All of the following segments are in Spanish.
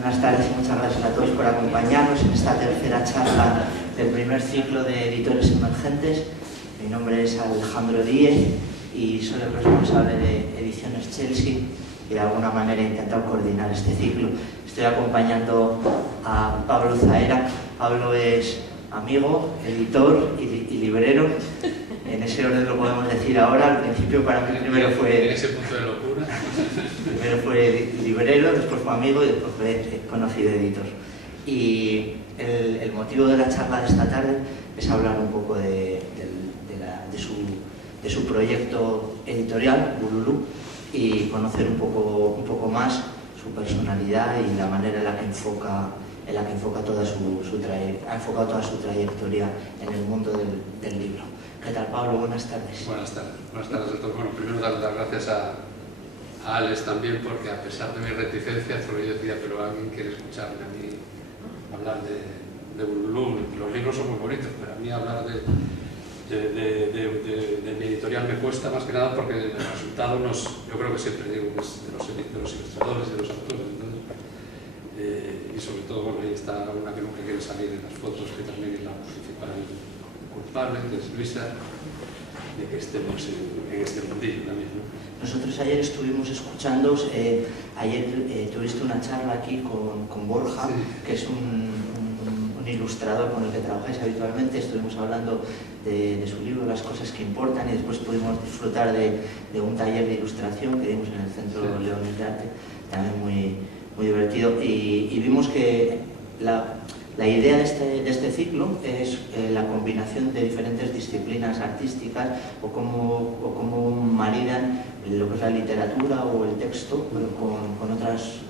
Buenas tardes y muchas gracias a todos por acompañarnos en esta tercera charla del primer ciclo de editores emergentes. Mi nombre es Alejandro Díez y soy el responsable de Ediciones Chelsea y de alguna manera he intentado coordinar este ciclo. Estoy acompañando a Pablo Zaera. Pablo es amigo, editor y librero. En ese orden lo podemos decir ahora. Al principio para mí primero fue... En ese punto de locura. Primero fue librero, después fue amigo y después fue conocido editor. Y el motivo de la charla de esta tarde es hablar un poco de su proyecto editorial, Bululú, y conocer un poco más su personalidad y la manera en la que enfoca toda su trayectoria en el mundo del libro. ¿Qué tal, Pablo? Buenas tardes. Buenas tardes a todos. Bueno, primero dar las gracias a Alex también, porque a pesar de mi reticencia, porque yo decía, pero alguien quiere escucharme a mí hablar de Bululú. Los libros son muy bonitos, pero a mí hablar de mi editorial me cuesta más que nada porque el resultado yo creo que siempre digo que es de los ilustradores, de los autores. Entonces, y sobre todo, bueno, ahí está una que nunca quiere salir en las fotos, que también es la principal culpable, que es Luisa, de que estemos en este mundillo también, ¿no? Nosotros ayer estuvimos escuchándoos, ayer tuviste una charla aquí con Borja, sí, que es un ilustrador con el que trabajáis habitualmente. Estuvimos hablando de su libro, las cosas que importan, y después pudimos disfrutar de un taller de ilustración que dimos en el Centro Leones de Arte, también muy divertido, y vimos que la idea de este ciclo es la combinación de diferentes disciplinas artísticas o cómo maridan lo que es la literatura o el texto con otras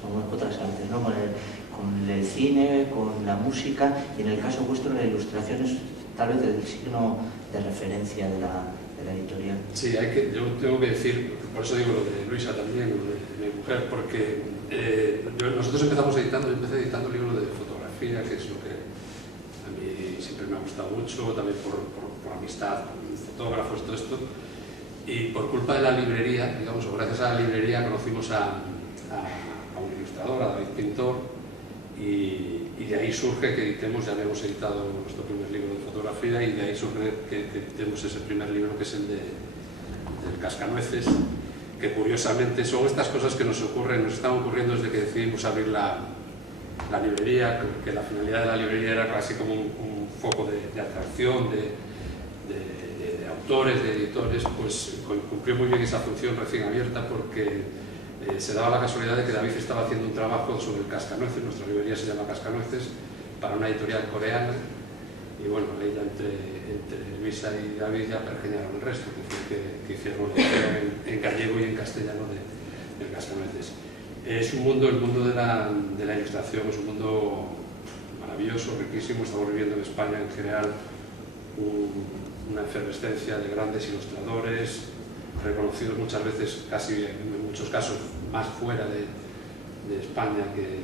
artes, ¿no? Con el cine, con la música, y en el caso vuestro la ilustración es tal vez el signo de referencia de la editorial. Sí, yo tengo que decir, por eso digo lo de Luisa también, lo de mi mujer, porque nosotros yo empecé editando libros de fotografía, que es lo que a mí siempre me ha gustado mucho, también por amistad con fotógrafos, todo esto, y por culpa de la librería, digamos, o gracias a la librería conocimos a un ilustrador, a David Pintor, y de ahí surge que editemos, ya habíamos editado nuestro primer libro de fotografía, y de ahí surge que editemos ese primer libro, que es el del Cascanueces, que curiosamente son estas cosas que nos están ocurriendo desde que decidimos abrir la librería, que la finalidad de la librería era casi como un foco de atracción de autores, de editores. Pues cumplió muy bien esa función recién abierta, porque se daba la casualidad de que David estaba haciendo un trabajo sobre el Cascanueces. Nuestra librería se llama Cascanueces, para una editorial coreana, y bueno, ella entre Luisa y David ya pergeñaron el resto, que hicieron en gallego y en castellano del Cascanueces. Es un mundo, el mundo de la ilustración es un mundo maravilloso, riquísimo. Estamos viviendo en España en general una efervescencia de grandes ilustradores, reconocidos muchas veces, casi en muchos casos, más fuera de España que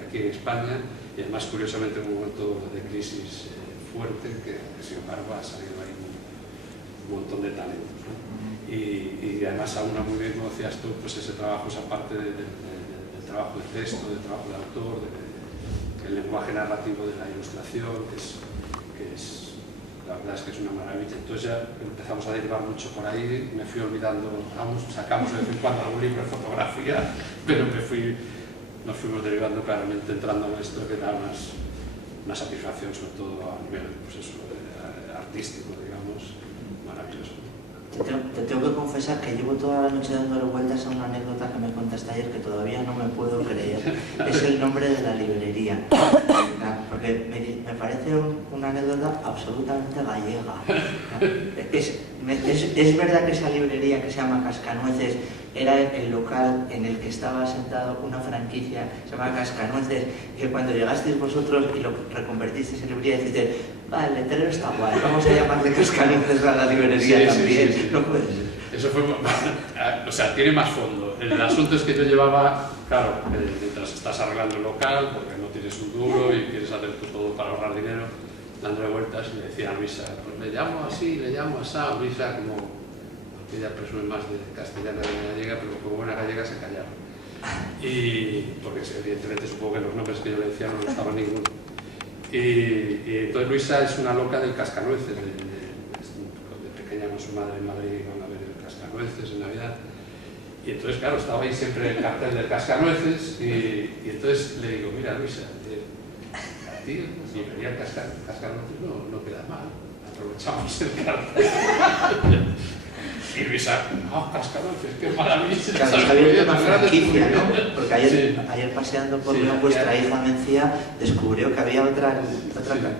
aquí en España, y además curiosamente en un momento de crisis fuerte, que sin embargo ha salido ahí un montón de talentos, ¿no? Y además aúna muy bien, como decías tú, pues ese trabajo, esa parte del trabajo de texto, del trabajo de autor, el lenguaje narrativo de la ilustración, que es la verdad es que es una maravilla. Entonces ya empezamos a derivar mucho por ahí, me fui olvidando, sacamos de vez en cuando algún libro de fotografía, pero nos fuimos derivando claramente, entrando en esto que da una satisfacción, sobre todo a nivel, pues eso, artístico, digamos, maravilloso. Te tengo que confesar que llevo toda la noche dándole vueltas a una anécdota que me contaste ayer que todavía no me puedo creer. Es el nombre de la librería, porque me parece una anécdota absolutamente gallega. Es verdad que esa librería, que se llama Cascanueces, era el local en el que estaba sentado una franquicia, se llama Cascanueces, que cuando llegasteis vosotros y lo reconvertisteis en librería, dices, vale, el letrero está guay, vamos a llamarle Cascanueces a la librería también. Sí. No puede ser. Eso fue, o sea, tiene más fondo. El asunto es que yo llevaba, claro, mientras estás arreglando el local, porque no tienes un duro y quieres hacer tú todo para ahorrar dinero, dándole vueltas, y me decía a Luisa, pues le llamo así, Luisa, como ella presume más de castellana que de gallega, pero como buena gallega se callaba. y porque evidentemente supongo que los nombres que yo le decía no le gustaban ninguno. Y entonces Luisa es una loca del cascanueces, de pequeña con su madre en Madrid iban a ver el cascanueces en Navidad. Y entonces, claro, estaba ahí siempre el cartel del cascanueces y entonces le digo, mira Luisa, tío, librería cascanueces no queda mal, aprovechamos el cartel. Y Luisa, cascanueces, qué maravilla. Claro, está abierto una franquicia, ¿no? Porque ayer paseando por vuestra hija Mencía descubrió que había otra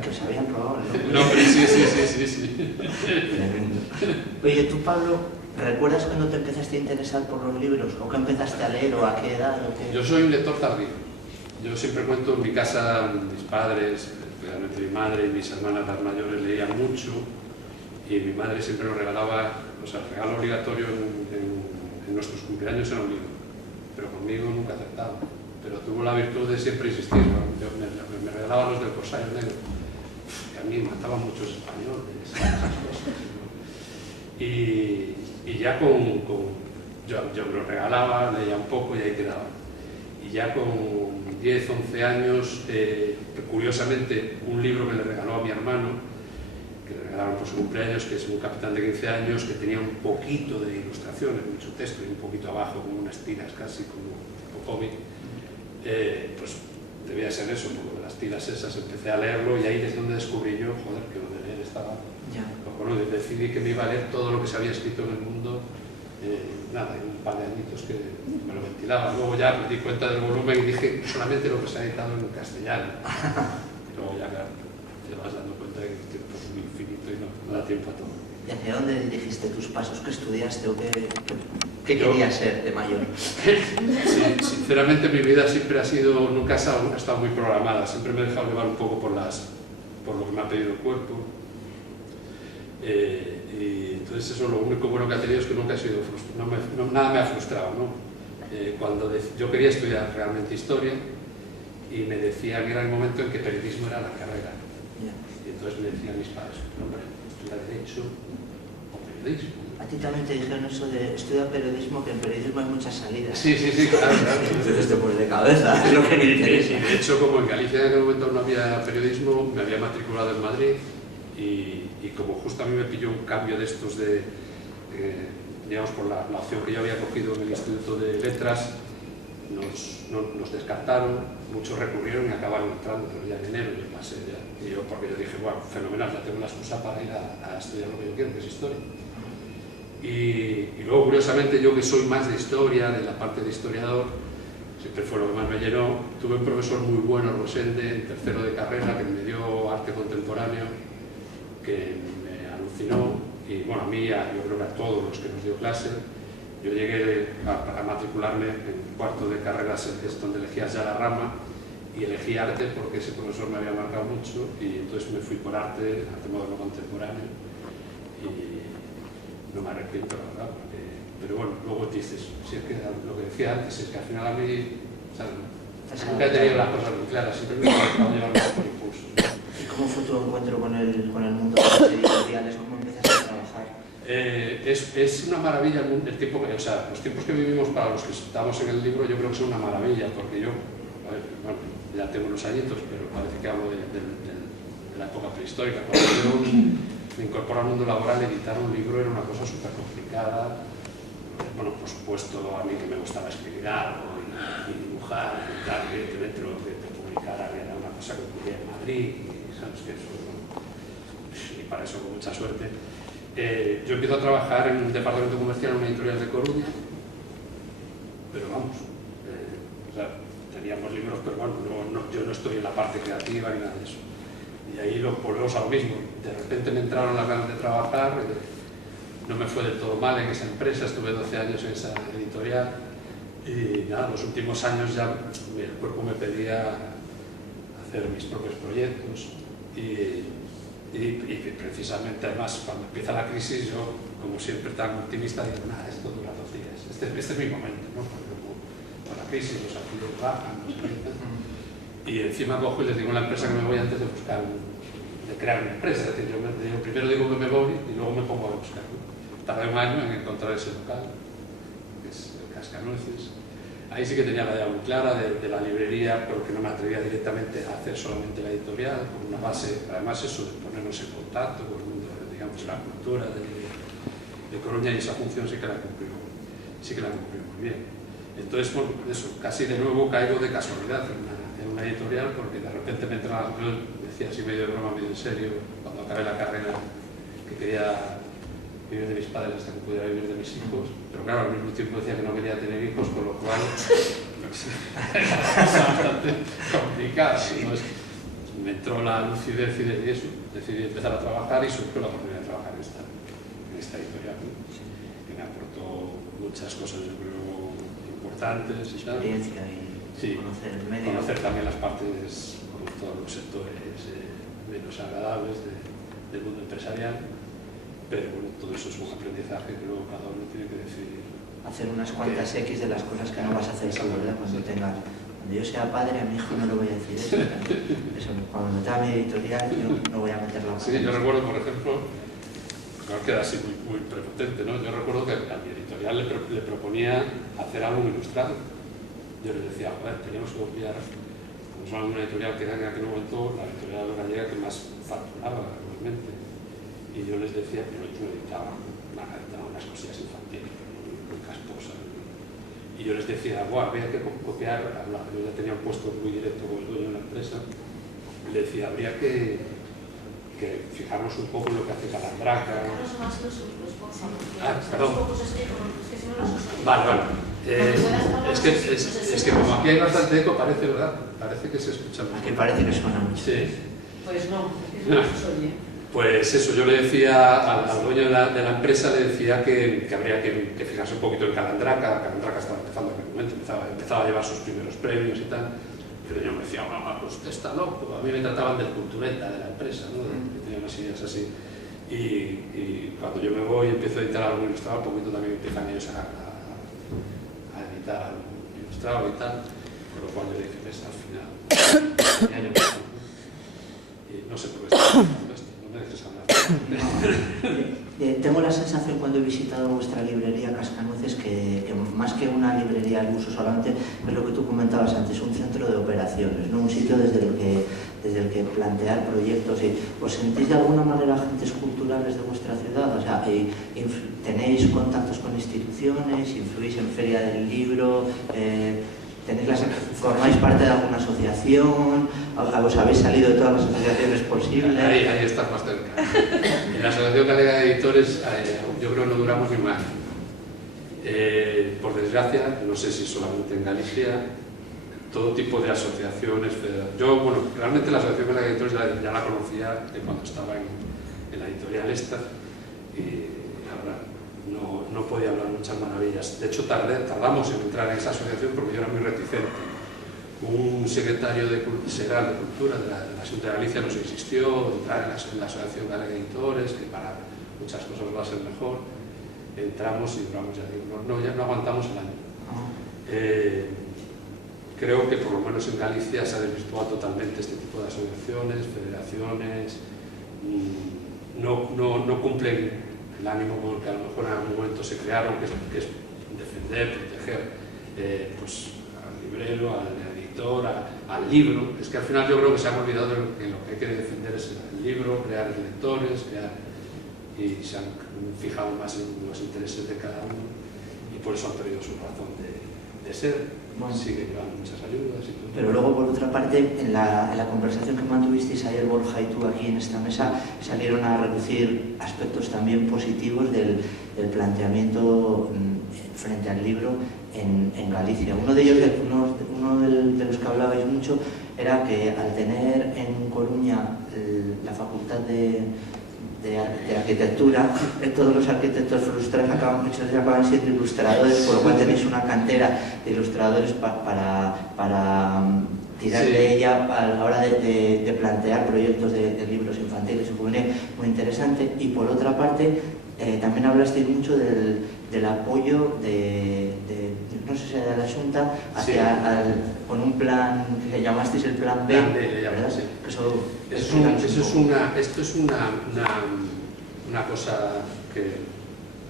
que os habían robado, ¿no? No, pero sí. Tremendo. Oye, tú, Pablo, ¿recuerdas cuando te empezaste a interesar por los libros? ¿O qué empezaste a leer o a qué edad? O qué? Yo soy un lector tardío. Yo siempre cuento en mi casa, mis padres, especialmente mi madre y mis hermanas las mayores leían mucho y mi madre siempre nos regalaba, o sea, el regalo obligatorio en nuestros cumpleaños era un libro, pero conmigo nunca acertaba. Pero tuvo la virtud de siempre insistir, ¿no? Me regalaba los del Corsario Negro, que a mí mataban muchos españoles, esas cosas, ¿no? Y ya yo me lo regalaba, leía un poco y ahí quedaba. Y ya con 10, 11 años, curiosamente, un libro que le regaló a mi hermano, que le regalaron por su cumpleaños, que es un capitán de 15 años, que tenía un poquito de ilustraciones, mucho texto y un poquito abajo, como unas tiras casi, como tipo cómic, pues debía ser eso, como de las tiras esas, empecé a leerlo y ahí es donde descubrí yo, joder, que lo de leer estaba... Bueno, decidí que me iba a leer todo lo que se había escrito en el mundo, nada, en un par de añitos que me lo ventilaba. Luego ya me di cuenta del volumen y dije solamente lo que se ha editado en castellano. Luego ya, claro, te vas dando cuenta de que el tiempo es muy infinito y no da tiempo a todo. ¿Y hacia dónde dirigiste tus pasos? ¿Qué estudiaste o qué querías ser de mayor? Sí, sinceramente mi vida siempre ha sido, nunca ha estado muy programada, siempre me he dejado llevar un poco por lo que me ha pedido el cuerpo. Y entonces eso, lo único bueno que ha tenido es que nunca ha sido nada me ha frustrado, ¿no? Cuando yo quería estudiar realmente historia y me decían que era el momento en que periodismo era la carrera. Y entonces me decían mis padres, hombre, estudia Derecho o Periodismo. A ti también te dijeron eso de estudiar periodismo, que en periodismo hay muchas salidas. Sí, claro. Entonces te pones de cabeza, es lo que me interesa. Y de hecho, como en Galicia en aquel momento no había periodismo, me había matriculado en Madrid y como justo a mí me pilló un cambio de estos digamos, por la opción que yo había cogido en el Instituto de Letras, nos descartaron, muchos recurrieron y acabaron entrando, pero ya en enero yo pasé ya. Y yo, porque yo dije, bueno, fenomenal, ya tengo la excusa para ir a estudiar lo que yo quiero, que es historia. Y luego, curiosamente, yo que soy más de historia, de la parte de historiador, siempre fue lo que más me llenó. Tuve un profesor muy bueno, Rosende, en tercero de carrera, que me dio arte contemporáneo, que me alucinó, y bueno, a mí, yo creo que a todos los que nos dio clase. Yo llegué a matricularme en cuarto de carreras, es donde elegías ya la rama, y elegí arte porque ese profesor me había marcado mucho, y entonces me fui por arte moderno contemporáneo, y no me arrepiento, la verdad, pero bueno, luego dices, si es que lo que decía antes, es que al final a mí, o sea, nunca he tenido las cosas muy claras, siempre me he dejado llevar por impulsos. ¿Y cómo fue tu encuentro con el mundo de las editoriales? ¿Cómo empezaste a trabajar? Es una maravilla el tiempo que, o sea, los tiempos que vivimos para los que estamos en el libro, yo creo que son una maravilla, porque yo, bueno, ya tengo unos añitos, pero parece que hablo de la época prehistórica. Cuando yo me incorporé al mundo laboral, editar un libro era una cosa súper complicada. Bueno, por supuesto, a mí que me gustaba escribir algo y dibujar y tal, evidentemente lo que te publicara era una cosa que ocurría en Madrid, y sabes que eso, y para eso con mucha suerte. Yo empiezo a trabajar en un departamento comercial en una editorial de Coruña, pero vamos, o sea, teníamos libros, pero bueno, yo no estoy en la parte creativa ni nada de eso. Y ahí volvemos a lo mismo. De repente me entraron las ganas de trabajar, no me fue del todo mal en esa empresa, estuve 12 años en esa editorial y nada, los últimos años ya el cuerpo me pedía hacer mis propios proyectos y precisamente además cuando empieza la crisis yo, como siempre tan optimista, digo, nada, esto dura 2 días, este es mi momento, ¿no? Porque con la crisis los alquileres bajan, no sé qué. Y encima cojo y les digo a la empresa que me voy antes de crear una empresa. Es decir, yo primero digo que me voy y luego me pongo a buscar, ¿no? Tardé un año en encontrar ese local, que es el Cascanueces. ahí sí que tenía la idea muy clara de la librería, porque no me atrevía directamente a hacer solamente la editorial, con una base, además eso de ponernos en contacto con el mundo, digamos, de la cultura de Coruña, y esa función sí que la cumplió muy bien. Entonces, bueno, eso, casi de nuevo caigo de casualidad en una editorial, porque de repente me entraba, yo decía así medio de broma, medio en serio, cuando acabé la carrera, que quería vivir de mis padres hasta que pudiera vivir de mis hijos, pero claro, al mismo tiempo decía que no quería tener hijos, con lo cual era bastante complicada. Entonces, me entró la lucidez y eso, decidí empezar a trabajar y surgió la oportunidad de trabajar en esta editorial, ¿no? Que me aportó muchas cosas, yo creo, importantes y tal. Experiencia y sí, conocer el medio. Conocer también las partes, como todos los sectores menos agradables del mundo empresarial, pero bueno, todo eso es un aprendizaje que luego cada uno tiene que decidir. Hacer unas cuantas X de las cosas que no vas a hacer, ¿verdad? Cuando yo sea padre, a mi hijo no le voy a decir eso. Cuando me tenga mi editorial, yo no voy a meter la mano. Sí, yo recuerdo, por ejemplo, no queda así muy prepotente, ¿no? Yo recuerdo que a mi editorial le proponía hacer algo ilustrado. Yo le decía, joder, teníamos que copiar una editorial que era en aquel momento la editorial gallega que más facturaba realmente. Y yo les decía que no editaba unas cosillas infantiles, muy casposas. Y yo les decía, había que copiar, yo ya tenía un puesto muy directo con el dueño de la empresa, le decía, habría que fijarnos un poco en lo que hace Calandraca. Perdón. Vale. Es que como aquí hay bastante eco, parece, ¿verdad? Parece que se escucha mucho. Aquí parece que suena mucho. Sí. Pues no, no se oye. Pues eso, yo le decía al dueño de la empresa, le decía que habría que fijarse un poquito en Calandraca. Calandraca estaba empezando en aquel momento, empezaba a llevar sus primeros premios y tal. Pero yo me decía, pues usted está loco. A mí me trataban del cultureta de la empresa, ¿no? Tenía unas ideas así. Y cuando yo me voy y empiezo a editar algo ilustrado, un poquito también empiezan ellos a editar algo ilustrado y tal. Con lo cual yo dije, ves, al final. Y no sé por qué estoy haciendo esto. Tengo la sensación cuando he visitado vuestra librería Cascanueces que más que una librería al uso solamente es lo que tú comentabas antes, un centro de operaciones, ¿no? Un sitio desde el que plantear proyectos. ¿Os sentís de alguna manera agentes culturales de vuestra ciudad? O sea, ¿tenéis contactos con instituciones? ¿Influís en Feria del Libro? ¿Formáis parte de alguna asociación? ¿Os habéis salido de todas las asociaciones posibles? Ahí estás más cerca. En la Asociación Galega de Editores yo creo que no duramos ni un año. Por desgracia, no sé si solamente en Galicia, todo tipo de asociaciones. Yo, bueno, realmente la Asociación Galega de Editores ya la conocía de cuando estaba en la editorial esta, y ahora no podía hablar muchas maravillas. De hecho, tardamos en entrar en esa asociación porque yo era muy reticente. Un secretario general de Cultura de la Xunta de Galicia nos insistió entrar en la Asociación Galega de Editores, que para muchas cosas va a ser mejor. Entramos y duramos, ya no aguantamos el año. Creo que por lo menos en Galicia se ha desvirtuado totalmente este tipo de asociaciones, federaciones, no cumplen el ánimo con el que a lo mejor en algún momento se crearon, que es defender, proteger pues, al librero, al editor, al libro. Es que al final yo creo que se han olvidado de que lo que hay que defender es el libro, crear lectores, y se han fijado más en los intereses de cada uno, y por eso han perdido su razón de ser. Bueno, sigue llevando muchas ayudas y todo. Pero luego, por otra parte, en la conversación que mantuvisteis ayer Borja y tú aquí en esta mesa, salieron a reducir aspectos también positivos del planteamiento frente al libro en Galicia. Uno de ellos, uno de los que hablabais mucho, era que al tener en Coruña la facultad de arquitectura, todos los arquitectos frustrados muchos acaban siendo ilustradores, por lo cual tenéis una cantera de ilustradores para tirar de ella a la hora de plantear proyectos de libros infantiles y juveniles muy interesante. Y por otra parte, también hablasteis mucho del apoyo no sé si de la Xunta con un plan que llamasteis el plan B, ¿verdad? Sí. Esto es una cosa que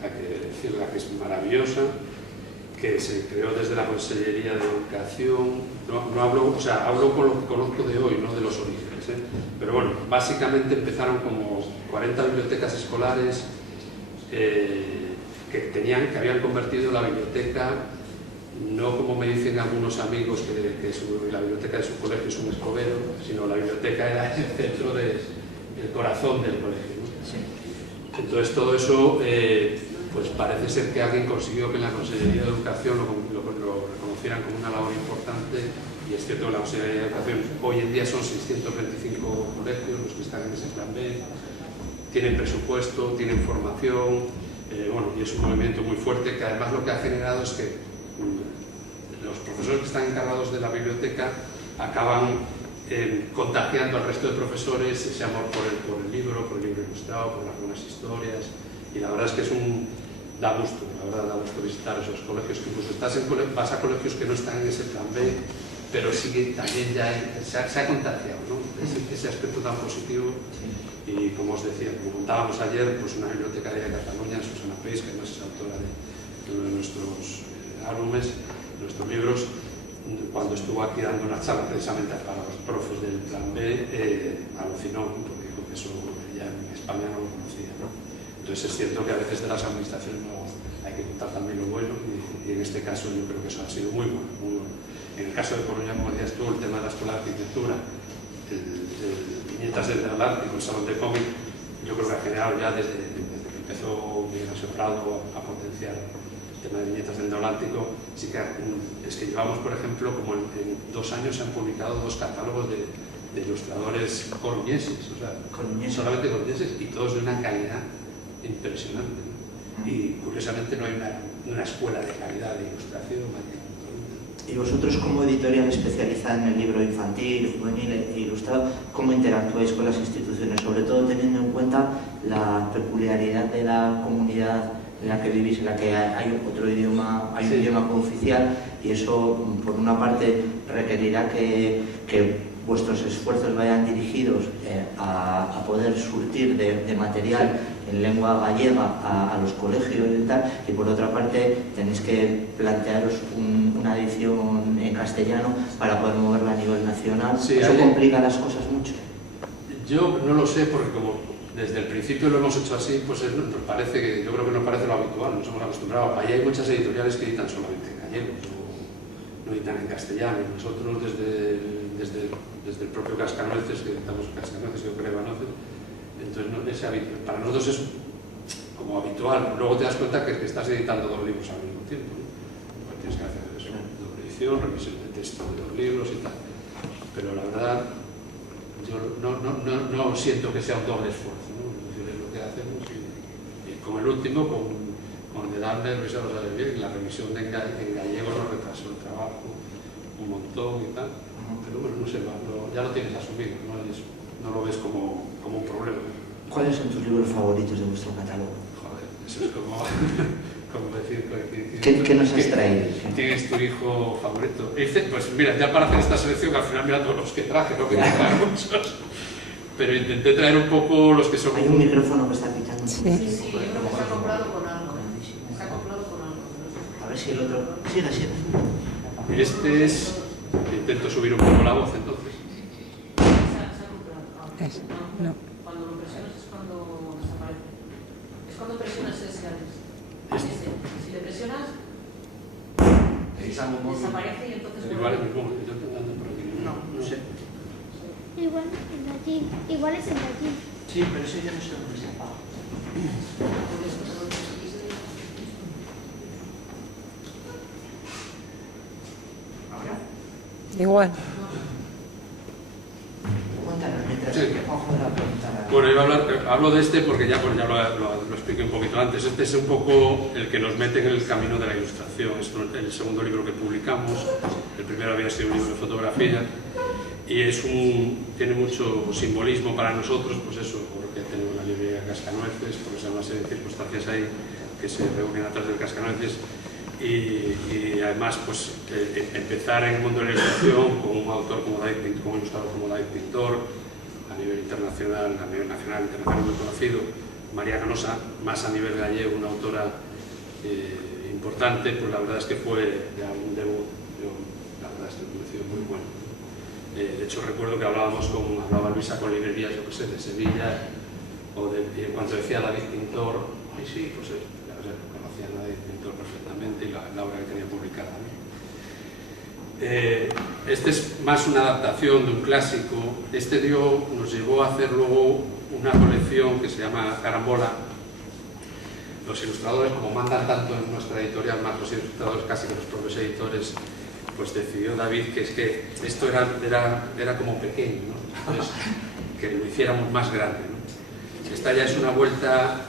hay que decirla, que es maravillosa, que se creó desde la Consellería de Educación. No hablo, o sea, hablo con lo que conozco de hoy, no de los orígenes, ¿eh? Pero bueno, básicamente empezaron como 40 bibliotecas escolares que habían convertido la biblioteca, no como me dicen algunos amigos que la biblioteca de su colegio es un escobero, sino la biblioteca era el centro el corazón del colegio, ¿no? Sí. Entonces todo eso, pues parece ser que alguien consiguió que en la Consellería de Educación lo reconocieran como una labor importante, y es cierto que la Consellería de Educación hoy en día son 625 colegios los que están en ese plan B, tienen presupuesto, tienen formación, bueno, y es un movimiento muy fuerte que además lo que ha generado es que los profesores que están encargados de la biblioteca acaban contagiando al resto de profesores ese amor por el libro ilustrado, por las buenas historias, y la verdad es que da gusto, la verdad da gusto visitar esos colegios, que incluso vas a colegios que no están en ese plan B, pero sí también ya se ha contagiado, ¿no? Ese aspecto tan positivo. Y como os decía, como contábamos ayer, pues una bibliotecaria de Cataluña, Susana Peix, que además es autora de uno de nuestros álbumes, nuestros libros, cuando estuvo aquí dando una charla precisamente para los profes del plan B, alucinó, porque dijo que eso ya en España no lo conocía, ¿no? Entonces es cierto que a veces de las administraciones no hay que contar también lo bueno, y en este caso yo creo que eso ha sido muy bueno, muy bueno. En el caso de Coruña, como decías tú, el tema de la Escuela de Arquitectura, Viñetas del Atlántico, el Salón de Cómic, yo creo que ha generado ya desde que empezó Miguel Ángel Prado a potenciar el tema de Viñetas del Atlántico. Sí que es que llevamos, por ejemplo, como en 2 años se han publicado 2 catálogos de ilustradores coruñeses, o sea, solamente coruñeses, y todos de una calidad impresionante, ¿no? Y curiosamente no hay una escuela de calidad de ilustración. Y vosotros, como editorial especializada en el libro infantil, juvenil e ilustrado, ¿cómo interactuáis con las instituciones? Sobre todo teniendo en cuenta la peculiaridad de la comunidad en la que vivís, en la que hay otro idioma, hay un idioma cooficial, y eso, por una parte, requerirá que vuestros esfuerzos vayan dirigidos a poder surtir de material en lengua gallega a los colegios y tal, y por otra parte tenéis que plantearos una edición en castellano para poder moverla a nivel nacional. Sí, ¿Eso complica las cosas mucho? Yo no lo sé, porque como desde el principio lo hemos hecho así, pues nos parece que, yo creo que nos parece lo habitual, nos hemos acostumbrado. Ahí hay muchas editoriales que editan solamente en gallego, no editan en castellano. Nosotros desde el propio Cascanueces, que editamos Cascanueces y Ocrevanoces, entonces para nosotros es como habitual. Luego te das cuenta que estás editando 2 libros al mismo tiempo, ¿no? Pues tienes que hacer eso, doble edición, revisión de texto de 2 libros y tal. Pero la verdad, yo no siento que sea un doble esfuerzo, ¿no? Es decir, es lo que hacemos, y con el último, con de darle revisión a los bien, la revisión en gallego nos retrasó el trabajo un montón y tal. Pero bueno, no sé, ya lo tienes asumido, no lo ves como un problema. ¿Cuáles son tus libros favoritos de vuestro catálogo? Joder, eso es como decir... ¿Qué nos has traído? ¿Quién es tu hijo favorito? Pues mira, ya para hacer esta selección, al final mirando los que traje, no que traje muchos, pero intenté traer un poco los que son... Hay un micrófono que está pitando. Sí, yo creo que se ha comprado con algo. Se ha comprado con algo. A ver si el otro... Sigue. Este es... Intento subir un poco la voz, entonces. No. Cuando lo presionas es cuando desaparece. Es cuando presionas ese antes. Si le presionas, desaparece y entonces... Igual es mi móvil, yo ando por aquí. No sé. Igual es de allí. Igual es el de allí. Sí, pero eso ya no sé dónde se apaga. ¿Ahora? Igual. Cuéntanos, mientras Sí. que Juanjo le va a preguntar algo. Bueno, hablo de este porque ya lo expliqué un poquito antes. Este es un poco el que nos mete en el camino de la ilustración. Es el segundo libro que publicamos. El primero había sido un libro de fotografía. Y tiene mucho simbolismo para nosotros, pues eso, porque tenemos una librería Cascanueces, porque hay una serie de circunstancias ahí que se reúnen atrás del Cascanueces. Y además, pues empezar en el mundo de la ilustración con un autor como David Pintor, con un ilustrador como David Pintor, a nivel internacional, a nivel nacional, internacional muy conocido, María Canosa, más a nivel gallego, una autora importante, pues la verdad es que fue ya un debut, la verdad es que me pareció muy bueno. De hecho recuerdo que hablaba Luisa con librerías, yo qué sé, de Sevilla, y en cuanto decía David Pintor, sí, pues ya conocían a David Pintor perfectamente y la obra que tenía publicada, ¿no? Este es más una adaptación de un clásico. Este nos llevó a hacer luego una colección que se llama Carambola. Los ilustradores, como mandan tanto en nuestra editorial, más los ilustradores casi que los propios editores, pues decidió David que es que esto era como pequeño, ¿no? Entonces, que lo hiciéramos más grande, ¿no? Esta ya es una vuelta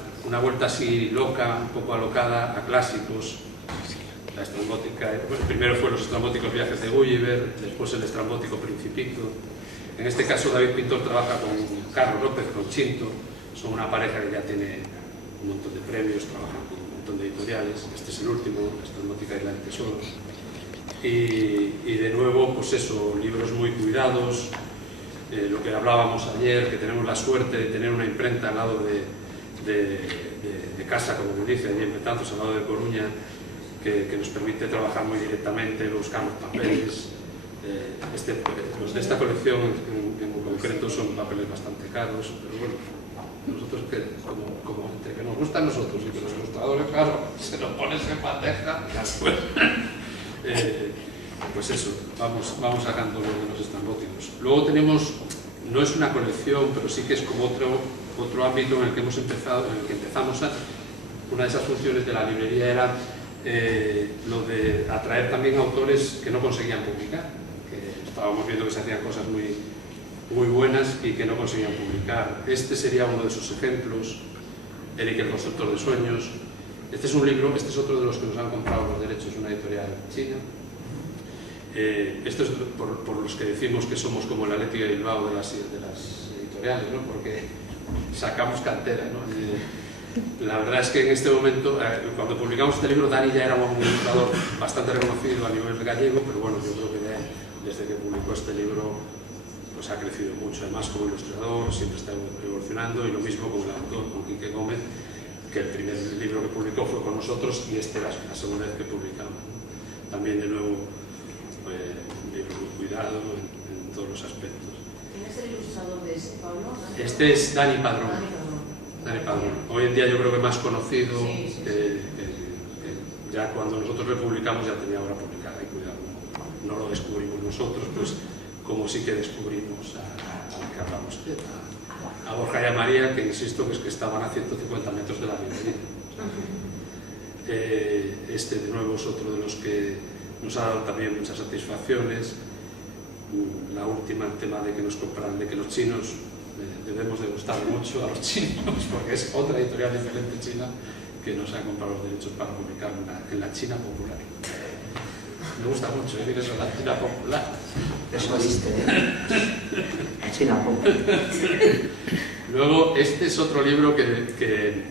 así loca, un poco alocada a clásicos. La estrambótica, bueno, primero fue los estrambóticos viajes de Gulliver, después el estrambótico Principito. En este caso David Pintor trabaja con Carlos López, con Chinto, son una pareja que ya tiene un montón de premios, trabajan con un montón de editoriales. Este es el último, la estrambótica y la de tesoros. Y de nuevo, pues eso, libros muy cuidados, lo que hablábamos ayer, que tenemos la suerte de tener una imprenta al lado de casa, como me dice, allí en Betanzos, al lado de Coruña, que nos permite trabajar muy directamente, buscamos papeles. Los de esta colección en concreto son papeles bastante caros, pero bueno, nosotros como entre que nos gusta a nosotros y que los ilustradores, claro, se lo pones en bandeja, pues eso, vamos sacando lo de los estrambóticos. Luego tenemos, no es una colección, pero sí que es como otro ámbito en el que hemos empezado, en el que empezamos una de esas funciones de la librería era lo de atraer también autores que no conseguían publicar, que estábamos viendo que se hacían cosas muy buenas y que no conseguían publicar. Este sería uno de esos ejemplos, Eric el constructor de sueños. Este es un libro, este es otro de los que nos han comprado los derechos, una editorial china. Esto es por los que decimos que somos como el Athletic de Bilbao de las editoriales, ¿no? Porque sacamos cantera, ¿no? La verdad es que en este momento, cuando publicamos este libro, Dani ya era un ilustrador bastante reconocido a nivel gallego, pero bueno, yo creo que desde que publicó este libro pues ha crecido mucho, además como ilustrador siempre está evolucionando, y lo mismo con el autor, con Quique Gómez, que el primer libro que publicó fue con nosotros y este era la segunda vez que publicamos, ¿no? También de nuevo un libro muy cuidado en todos los aspectos. ¿Quién es el ilustrador de ese, Pablo? Este es Dani Padrón. Dani Padrón. Hoy en día yo creo que más conocido, sí. Ya cuando nosotros le publicamos ya tenía obra publicada, y cuidado, no lo descubrimos nosotros, pues como sí que descubrimos a la que hablamos, a Borja y a María, que insisto que es que estaban a 150 metros de la librería. Este de nuevo es otro de los que nos ha dado también muchas satisfacciones. La última, el tema de que nos compran, de que los chinos debemos de gustar mucho a los chinos, porque es otra editorial diferente china que nos ha comprado los derechos para publicar en la China popular. Me gusta mucho decir eso, la China popular. Eso viste, La China popular. Luego, este es otro libro que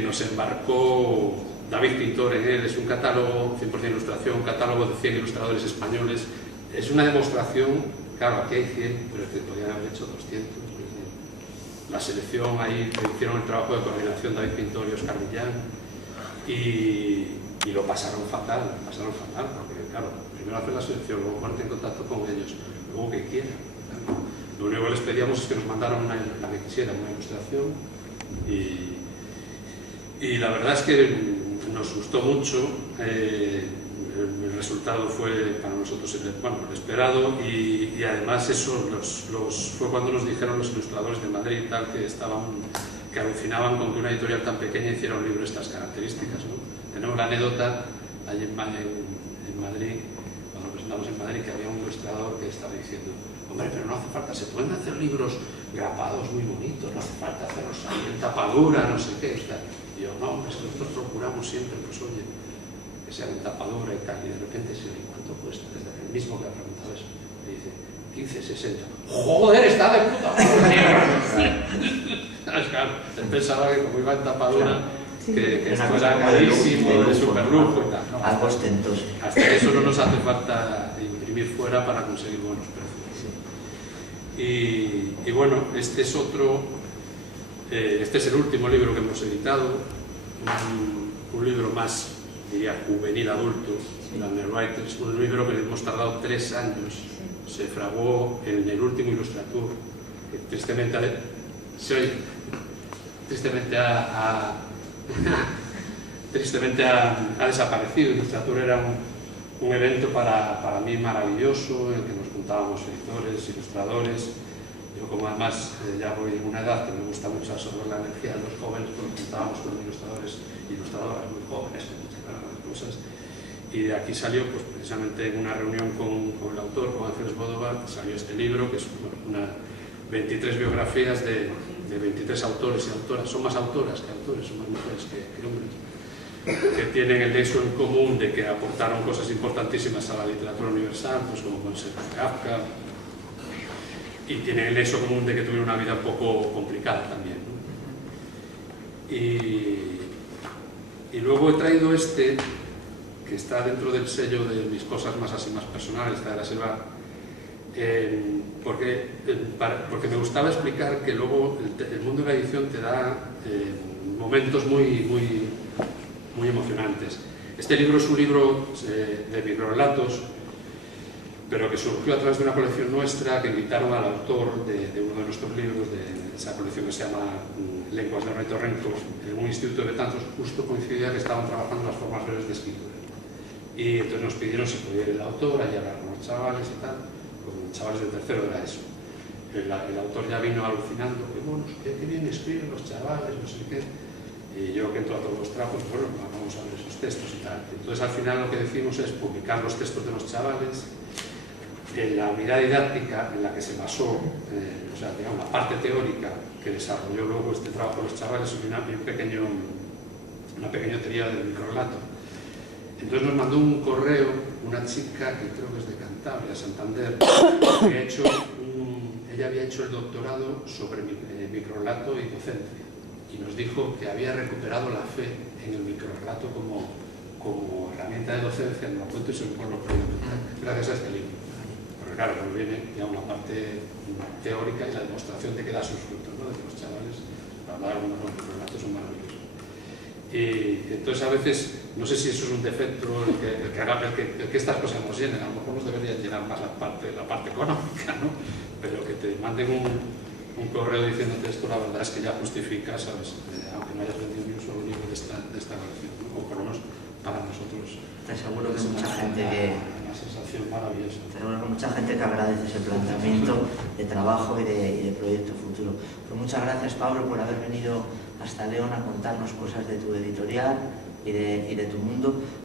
nos embarcó David Pintor en él. Es un catálogo, 100% ilustración, un catálogo de 100 ilustradores españoles. Es una demostración, claro, aquí hay 100, pero que podían haber hecho 200. La selección, ahí hicieron el trabajo de coordinación David Pintor y Óscar Millán, y lo pasaron fatal, porque claro, primero hacer la selección, luego ponerte en contacto con ellos, luego que quieran. Lo único que les pedíamos es que nos mandaran la que quisieran, una ilustración, y la verdad es que nos gustó mucho. El resultado fue para nosotros el esperado, y además eso fue cuando nos dijeron los ilustradores de Madrid y tal, que alucinaban con que una editorial tan pequeña hiciera un libro de estas características, ¿no? Tenemos la anécdota allí en Madrid, cuando lo presentamos en Madrid, que había un ilustrador que estaba diciendo: hombre, pero no hace falta, se pueden hacer libros grapados muy bonitos, no hace falta hacerlos ahí en tapadura, no sé qué, tal. Y yo, no, hombre, es que nosotros procuramos siempre, pues oye, que sea en tapadura y tal, y de repente se le, ¿cuánto cuesta? Desde el mismo que ha preguntado eso, le dice 15,60. ¡Joder, está de puta madre! Claro, él pensaba que como iba en tapadura, que esto era carísimo, de superlujo y tal. No, algo ostentoso. Hasta eso no nos hace falta imprimir fuera para conseguir buenos precios. Sí. Y bueno, este es otro, este es el último libro que hemos editado, un libro más diría, juvenil adulto, Landner Writers, un libro que hemos tardado 3 años. Se fraguó en el último Illustratur, que tristemente ha desaparecido. Illustratur era un evento para mí maravilloso, en el que nos juntábamos editores, ilustradores. Yo, como además ya voy en una edad que me gusta mucho absorber la energía de los jóvenes, pues nos juntábamos con ilustradores e ilustradoras muy jóvenes, con muchas cosas. Y de aquí salió, pues precisamente en una reunión con el autor, con Ángeles Bodovat, salió este libro, que es 23 biografías de 23 autores y autoras. Son más autoras que autores, son más mujeres que hombres, que tienen el nexo en común de que aportaron cosas importantísimas a la literatura universal, pues como pueden ser Kafka, y tienen el nexo común de que tuvieron una vida un poco complicada también, ¿no? Y luego he traído este, que está dentro del sello de mis cosas más así más personales, esta de la selva, porque me gustaba explicar que luego el mundo de la edición te da momentos muy emocionantes. Este libro es un libro de microrelatos, pero que surgió a través de una colección nuestra, que invitaron al autor de uno de nuestros libros, de esa colección que se llama Lenguas de ornitorrincos, en un instituto de Betanzos. Justo coincidía que estaban trabajando las formas breves de escritura. Y entonces nos pidieron si podía ir el autor a hablar con los chavales y tal, con chavales de tercero era eso. El autor ya vino alucinando, que bueno, qué bien escriben los chavales, no sé qué. Y yo, que entro a todos los trapos, bueno, vamos a ver esos textos y tal. Entonces al final lo que decimos es publicar los textos de los chavales, en la unidad didáctica en la que se basó, o sea, digamos, la parte teórica que desarrolló luego este trabajo de los chavales, una pequeña teoría del microrelato. Entonces nos mandó un correo una chica que creo que es de Cantabria, Santander, que ella había hecho el doctorado sobre microrelato y docencia, y nos dijo que había recuperado la fe en el microrelato como herramienta de docencia en el cuento y sobre todo en los proyectos, gracias a este libro. Porque claro, cuando viene ya una parte teórica y la demostración de que da sus frutos, ¿no? De que los chavales, para hablar algunos de los microrelatos, son maravillosos. Y entonces a veces, no sé si eso es un defecto, el que estas cosas nos llenen. A lo mejor nos deberían llenar más la parte económica, ¿no? Pero que te manden un correo diciéndote esto, la verdad es que ya justifica, ¿sabes? Aunque no hayas vendido ni un solo libro de esta colección, ¿no? O por lo menos para nosotros. Te aseguro que mucha gente que... Una sensación maravillosa. Te aseguro que mucha gente que agradece ese planteamiento de trabajo y de proyecto futuro. Pues muchas gracias, Pablo, por haber venido hasta León a contarnos cosas de tu editorial y de tu mundo.